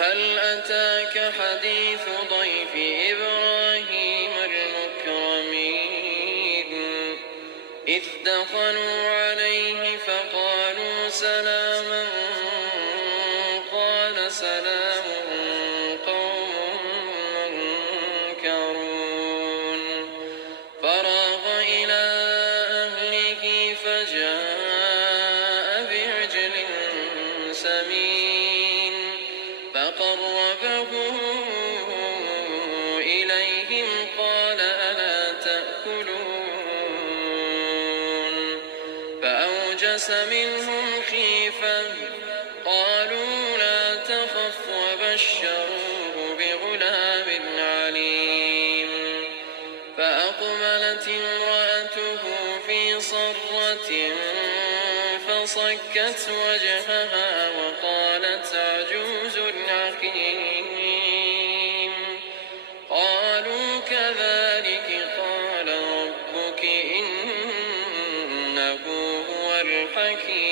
هل أتاك حديث ضيف إبراهيم المكرمين إذ دخلوا عليه فقالوا سلاما قال سلام قوم منكرون فراغ إلى أهله فجاء بعجل سمين فقربه إليهم قال ألا تأكلون فأوجس منهم خيفة قالوا لا تخف وبشروه بغلام عليم فأقبلت امرأته في صرة فصكت وجهها وقالت عجوز عقيم قالوا كذلك قال ربك إنه هو الحكيم